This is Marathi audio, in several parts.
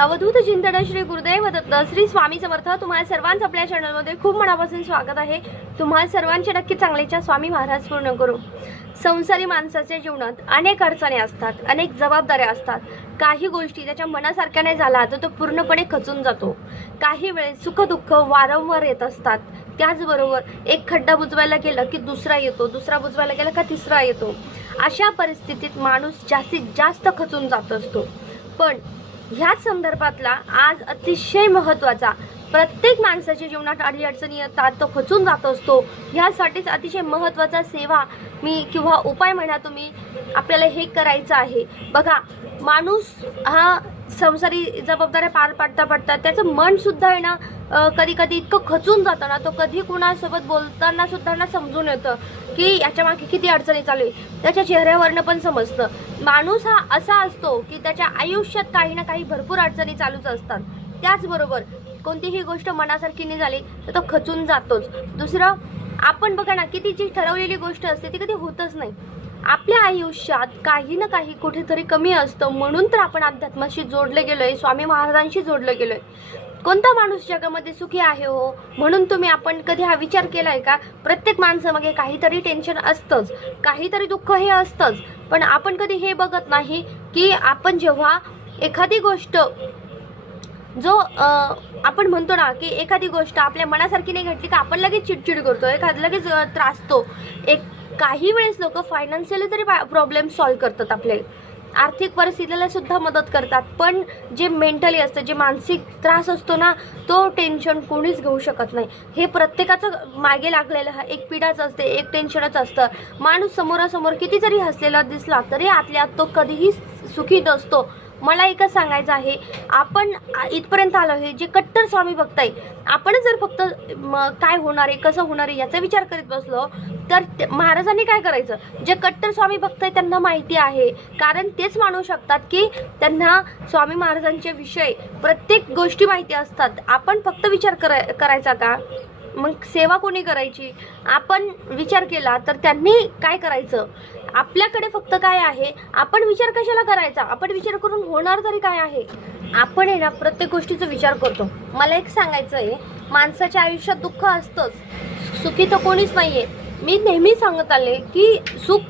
अवधूत चिंतन श्री गुरुदेव दत्त श्री स्वामी समर्थ तुम्हाला सर्वांचं आपल्या चॅनलमध्ये खूप मनापासून स्वागत आहे. तुम्हाला सर्वांचे नक्की चांगलेच्या स्वामी महाराज पूर्ण करू. संसारी माणसाच्या जीवनात अनेक अडचणी असतात अनेक जबाबदाऱ्या असतात. काही गोष्टी त्याच्या मनासारख्या नाही झाला तर तो पूर्णपणे खचून जातो. काही वेळेस सुखदुःख वारंवार येत असतात. त्याचबरोबर एक खड्डा बुजवायला गेलं की दुसरा येतो दुसरा बुजवायला गेला का तिसरा येतो. अशा परिस्थितीत माणूस जास्तीत जास्त खचून जात असतो. पण ह्याच संदर्भातला आज अतिशय महत्त्वाचा प्रत्येक माणसाच्या जीवनात अडीअडचणी येतात तो खचून जात असतो. ह्यासाठीच अतिशय महत्त्वाचा सेवा मी किंवा उपाय म्हणा तुम्ही आपल्याला हे करायचं आहे. बघा माणूस हा संसारी जबाबदाऱ्या पार पाडता पाडता त्याचं मनसुद्धा आहे ना कधी कधी इतकं खचून जातं ना तो कधी कुणासोबत बोलताना सुद्धा ना समजून येतं की याच्या मागे किती अडचणी चालू आहे. त्याच्या चेहऱ्यावरनं पण समजतं. माणूस हा असा असतो की त्याच्या आयुष्यात काही ना काही भरपूर अडचणी चालूच असतात. त्याचबरोबर कोणतीही गोष्ट मनासारखी नाही झाली तर तो खचून जातोच. दुसरं आपण बघा ना किती जी ठरवलेली गोष्ट असते ती कधी होतच नाही. आपल्या आयुष्यात काही ना काही कुठेतरी कमी असतं. म्हणून तर आपण अध्यात्माशी जोडलं गेलो आहे स्वामी महाराजांशी जोडलं गेलो आहे कोणता माणूस जगामध्ये सुखी आहे हो? म्हणून तुम्ही आपण कधी हा विचार केला आहे का? प्रत्येक माणसामागे काहीतरी टेन्शन असतंच. काहीतरी दुःख हे असतंच. पण आपण कधी हे बघत नाही की आपण जेव्हा एखादी गोष्ट जो आपण म्हणतो ना की एखादी गोष्ट आपल्या मनासारखी नाही घडली का आपण लगेच चिडचिड करतो. एखाद लगेच त्रासतो एक काही वेळेस लोक फायनान्शियली तरी प्रॉब्लेम सॉल्व्ह करतात आपले. आर्थिक परिस्थितीला सुद्धा मदत करतात. पण जे मेंटली असतं जे मानसिक त्रास असतो ना तो टेन्शन कोणीच घेऊ शकत नाही. हे प्रत्येकाचं मागे लागलेलं हा एक पिढाच असते एक टेन्शनच असतं. माणूस समोरासमोर किती जरी हसलेला दिसला तरी आतल्या आत तो कधीही सुखी नसतो. मला एकच सांगायचं आहे आपण इथपर्यंत आलो आहे जे कट्टर स्वामी भक्त आहे आपण जर फक्त काय होणार आहे कसं होणार आहे याचा विचार करीत बसलो तर महाराजांनी काय करायचं? जे कट्टर स्वामी भक्त आहे त्यांना माहिती आहे. कारण तेच मानू शकतात की त्यांना स्वामी महाराजांचे विषय प्रत्येक गोष्टी माहिती असतात. आपण फक्त विचार कराय करायचा का? मग सेवा कोणी करायची? आपण विचार केला तर त्यांनी काय करायचं? आपल्याकडे फक्त काय आहे? आपण विचार कशाला करायचा? आपण विचार करून होणार तरी काय आहे? आपण आहे ना प्रत्येक गोष्टीचा विचार करतो. मला एक सांगायचं आहे माणसाच्या आयुष्यात दुःख असतंच. सुखी तर कोणीच नाहीये. मी नेहमी सांगत आले की सुख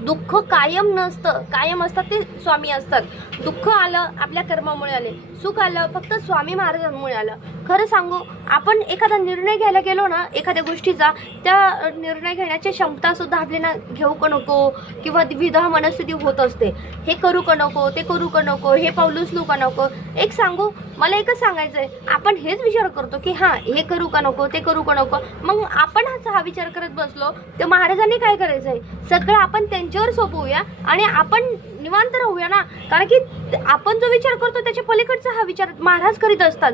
दुःख कायम नसतं. कायम असतात ते स्वामी असतात. दुःख आलं आपल्या कर्मामुळे आले. सुख आलं फक्त स्वामी महाराजांमुळे आलं. खरं सांगू आपण एखादा निर्णय घ्यायला गेलो ना एखाद्या गोष्टीचा त्या निर्णय घेण्याची क्षमता सुद्धा आपल्याला घेऊ का नको किंवा विधा मनस्थिती होत असते. हे करू का नको ते करू का नको हे पाऊल उचलू का नको? एक सांगू मला एकच सांगायचं आहे आपण हेच विचार करतो की हां हे करू का नको ते करू का नको? मग आपण हा हा विचार करत बसलो तर महाराजांनी काय करायचं आहे सगळं आपण त्यांच्यावर सोपवूया आणि आपण निवांत राहूया ना? कारण की आपण जो विचार करतो त्याच्या पलीकडचा हा विचार महाराज करीत असतात.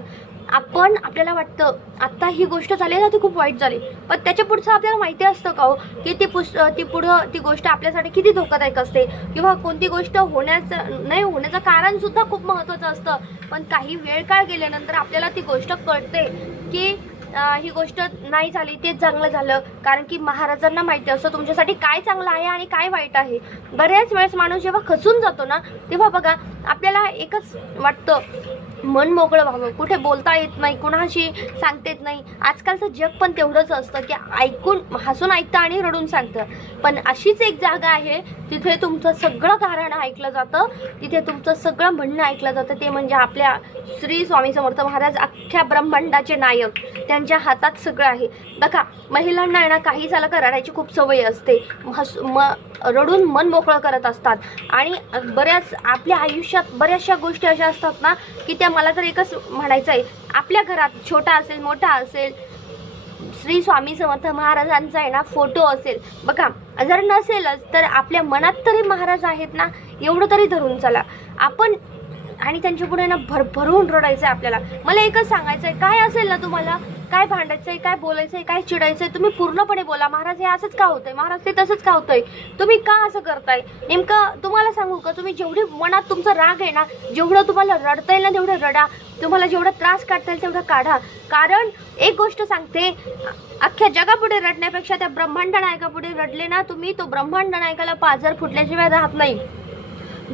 आपण आपल्याला वाटतं आत्ता ही गोष्ट झाली ना ती खूप वाईट झाली. पण त्याच्या पुढचं आपल्याला माहिती असतं का हो? की ती पुस ती पुढं ती गोष्ट आपल्यासाठी किती धोकादायक असते? किंवा कोणती गोष्ट होण्याचं नाही होण्याचं कारणसुद्धा खूप महत्त्वाचं असतं. पण काही वेळ काळ गेल्यानंतर आपल्याला ती गोष्ट कळते की ही गोष्ट नाही झाली तेच चांगलं झालं. कारण की महाराजांना माहिती असतं तुमच्यासाठी काय चांगलं आहे आणि काय वाईट आहे. बऱ्याच वेळेस माणूस जेव्हा खचून जातो ना तेव्हा बघा आपल्याला एकच वाटतं मन मोकळं व्हावं. कुठे बोलता येत नाही कुणाशी सांगता येत नाही. आजकालचं जग पण तेवढंच असतं की ऐकून हसून ऐकतं आणि रडून सांगतं. पण अशीच एक जागा आहे तिथे तुमचं सगळं कारण ऐकलं जातं तिथे तुमचं सगळं म्हणणं ऐकलं जातं. ते म्हणजे आपल्या श्री स्वामी समर्थ महाराज अख्ख्या ब्रह्मांडाचे नायक. त्यांच्या हातात सगळं आहे. बघा महिलांना आहे ना काही झालं का रडायची खूप सवय असते. हस म रडून मन मोकळं करत असतात. आणि बऱ्याच आपल्या आयुष्यात बऱ्याचशा गोष्टी अशा असतात ना की त्या मला तर एकच म्हणायचं आहे. आपल्या घरात छोटा असेल मोठा असेल श्री स्वामी समर्थ महाराजांचा आहे ना फोटो असेल. बघा जर नसेलच तर आपल्या मनात तरी महाराज आहेत ना एवढं तरी धरून चला. आपण आणि त्यांच्या पुढे ना भरभरून रडायचं आहे आपल्याला. मला एकच सांगायचं आहे काय असेल ना तुम्हाला? काय भांडायचं आहे काय बोलायचं आहे काय चिडायचं आहे तुम्ही पूर्णपणे बोला. महाराज हे असंच का होतंय? महाराज ते तसंच का होतंय? तुम्ही का असं करताय? नेमकं तुम्हाला सांगू का तुम्ही जेवढी मनात तुमचा राग आहे ना जेवढं तुम्हाला रडता येईल ना तेवढं रडा. तुम्हाला जेवढा त्रास काढता येईल तेवढा काढा. कारण एक गोष्ट सांगते अख्ख्या जगापुढे रडण्यापेक्षा त्या ब्रह्मांड नायकापुढे रडले ना तुम्ही तो ब्रह्मांड नायकाला पाजर फुटल्याशिवाय राहत नाही.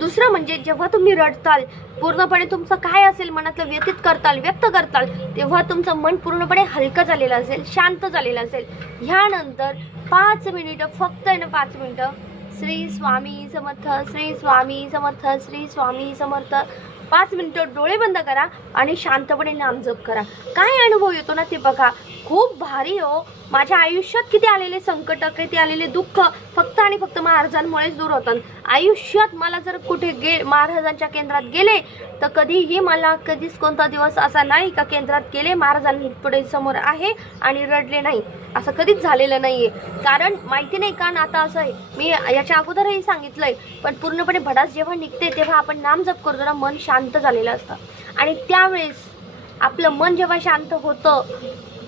दुसरं म्हणजे जेव्हा तुम्ही रडताल पूर्णपणे तुमचं काय असेल मनातलं व्यतीत करताल व्यक्त करताल तेव्हा तुमचं मन पूर्णपणे हलकं झालेलं असेल शांत झालेलं असेल. ह्यानंतर पाच मिनिटं फक्त आहे ना पाच मिनिटं? श्री स्वामी समर्थ श्री स्वामी समर्थ श्री स्वामी समर्थ. पाच मिनिटं डोळे बंद करा आणि शांतपणे नामजप करा. काय अनुभव येतो ना ते बघा. खूप भारी हो. माझ्या आयुष्यात किती आलेले संकट किती आलेले दुःख फक्त आणि फक्त महाराजांमुळेच दूर होतात. आयुष्यात मला जर कुठे गे महाराजांच्या केंद्रात गेले तर कधीही मला कधीच कोणता दिवस असा नाही का केंद्रात गेले महाराजांपुढे समोर आहे आणि रडले नाही. असं कधीच झालेलं नाही आहे कारण माहिती नाही का आता असं आहे मी याच्या अगोदरही सांगितलं आहे पण पूर्णपणे भडास जेव्हा निघते तेव्हा आपण नाम जप करतो ना मन शांत झालेलं असतं. आणि त्यावेळेस आपलं मन जेव्हा शांत होतं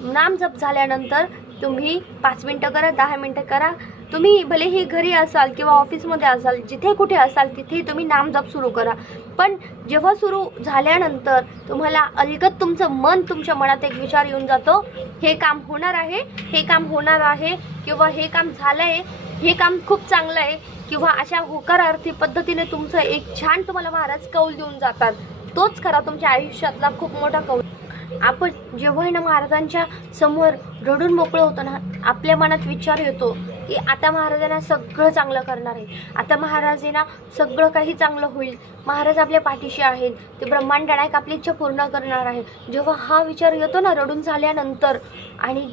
नाम जप झाल्यानंतर तुम्ही पाच मिनटं करा दहा मिनटं करा. तुम्ही भलेही घरी असाल किंवा ऑफिसमध्ये असाल जिथे कुठे असाल तिथे तुम्ही नाम जप सुरू करा. पण जेव्हा सुरू झाल्यानंतर तुम्हाला अलगत तुमचं मन तुमच्या मनात एक विचार येऊन जातो हे काम होणार आहे हे काम होणार आहे किंवा हे काम झालं आहे हे काम खूप चांगलं आहे किंवा अशा होकारार्थी पद्धतीने तुमचं एक छान तुम्हाला महाराज कौल देऊन जातात. तोच खरा तुमच्या आयुष्यातला खूप मोठा कौल. आपण जेव्हाही ना महाराजांच्या समोर रडून मोकळं होतं ना आपल्या मनात विचार येतो की आता महाराजांना सगळं चांगलं करणार आहे. आता महाराजांना सगळं काही चांगलं होईल. महाराज आपल्या पाठीशी आहेत. ते ब्रह्मांड नायक आपली इच्छा पूर्ण करणार आहे जेव्हा हा विचार येतो ना रडून झाल्यानंतर आणि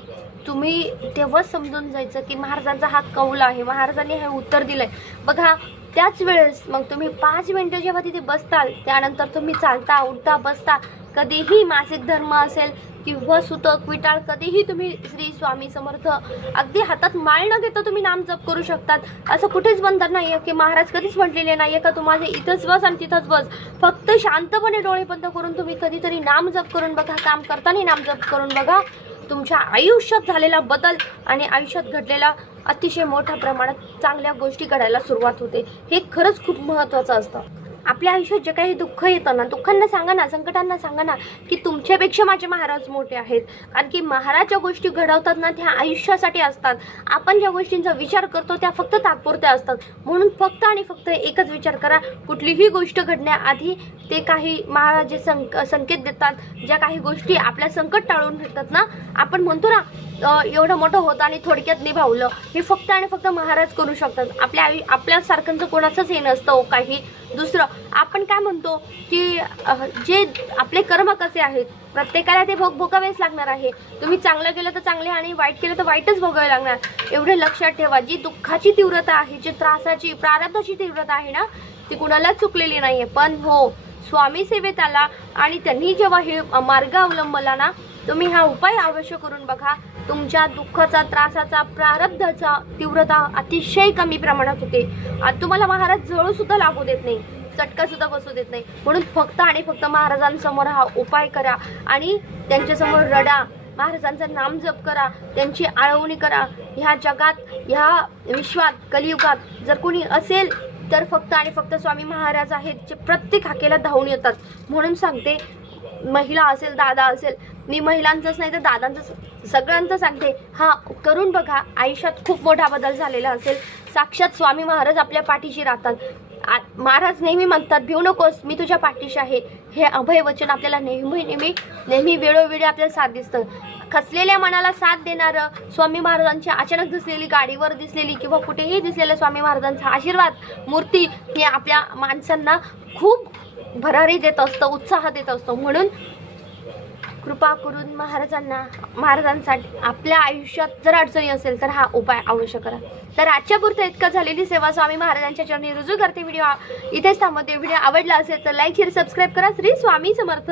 तुम्ही तेव्हाच समजून जायचं की महाराजांचा हा कौल आहे. महाराजांनी हे उत्तर दिलं आहे बघा त्याच वेळेस मग तुम्ही पाच मिनटं जेव्हा तिथे बसताल त्यानंतर तुम्ही चालता उठता बसता कधीही मासिक धर्म असेल किंवा सुतक विटाळ कधीही तुम्ही श्री स्वामी समर्थ अगदी हातात माळ न घेता तुम्ही नाम जप करू शकतात. असं कुठेच बंधन नाही आहे की महाराज कधीच म्हटलेले नाही आहे का तुम्हाला इथंच बस आणि तिथंच बस. फक्त शांतपणे डोळे बंद करून तुम्ही कधीतरी नाम जप करून बघा काम करताना नाम जप करून बघा. तुमच्या आयुष्यात झालेला बदल आणि आयुष्यात घडलेला अतिशय मोठ्या प्रमाणात चांगल्या गोष्टी घडायला सुरुवात होते. हे खरंच खूप महत्त्वाचं असतं. आपल्या आयुष्यात जे काही दुःख येतं ना दुःखांना सांगा ना संकटांना सांगा ना की तुमच्यापेक्षा माझे महाराज मोठे आहेत. कारण की महाराज ज्या गोष्टी घडवतात ना त्या आयुष्यासाठी असतात. आपण ज्या गोष्टींचा विचार करतो त्या फक्त तात्पुरत्या असतात. म्हणून फक्त आणि फक्त एकच विचार करा कुठलीही गोष्ट घडण्याआधी ते काही महाराज जे संक संकेत देतात. ज्या काही गोष्टी आपल्या संकट टाळून भेटतात ना आपण म्हणतो ना एवढं मोठं होतं आणि थोडक्यात निभावलं. हे फक्त आणि फक्त महाराज करू शकतात. आपल्या आयु आपल्यासारखंचं कोणाचंच हे नसतं काही दुसरं आपण काय म्हणतो की जे आपले कर्म कसे आहेत प्रत्येकाला ते भोग भोगावेच लागणार आहे. तुम्ही चांगलं केलं तर चांगले आणि वाईट केलं तर वाईटच भोगावे लागणार. एवढे लक्षात ठेवा जी दुःखाची तीव्रता आहे जी त्रासाची प्रारब्धाची तीव्रता आहे ना ती कुणालाच चुकलेली नाही आहे पण हो स्वामी सेवेत आला आणि त्यांनी जेव्हा हे मार्ग अवलंबला ना तुम्ही हा उपाय अवश्य करून बघा. तुमच्या दुःखाचा त्रासाचा प्रारब्धाचा तीव्रता अतिशय कमी प्रमाणात होते. तुम्हाला महाराज जळू सुद्धा लागू देत नाही चटका सुद्धा बसू देत नाही. म्हणून फक्त आणि फक्त महाराजांसमोर हा उपाय करा आणि त्यांच्यासमोर रडा. महाराजांचं नाम जप करा त्यांची आळवणी करा. ह्या जगात ह्या विश्वात कलियुगात जर कोणी असेल तर फक्त आणि फक्त स्वामी महाराज आहेत जे प्रत्येक हाकेला धावून येतात. म्हणून सांगते महिला असेल दादा असेल मी महिलांचंच नाही तर दादांचं सगळ्यांचं सांगते हा करून बघा आयुष्यात खूप मोठा बदल झालेला असेल. साक्षात स्वामी महाराज आपल्या पाठीशी राहतात. महाराज नेहमी म्हणतात भिऊ नकोस मी तुझ्या पाठीशी आहे. हे अभय वचन आपल्याला नेहमी नेहमी नेहमी वेळोवेळी आपल्याला साथ दिसतं. खचलेल्या मनाला साथ देणारं स्वामी महाराजांची अचानक दिसलेली गाडीवर दिसलेली किंवा कुठेही दिसलेल्या स्वामी महाराजांचा आशीर्वाद मूर्ती हे आपल्या माणसांना खूप भरारी देत असतं उत्साह देत असतो. म्हणून कृपा करून महाराजांना महाराजांसाठी आपल्या आयुष्यात जर अडचणी असेल तर हा उपाय अवश्य करा. तर आजच्या पुरतं इतकं झालेली सेवा स्वामी महाराजांच्या चरणी रुजू करते व्हिडिओ इथेच थांबवते. व्हिडिओ आवडला असेल तर लाईक शेअर सबस्क्राईब करा. श्री स्वामी समर्थ.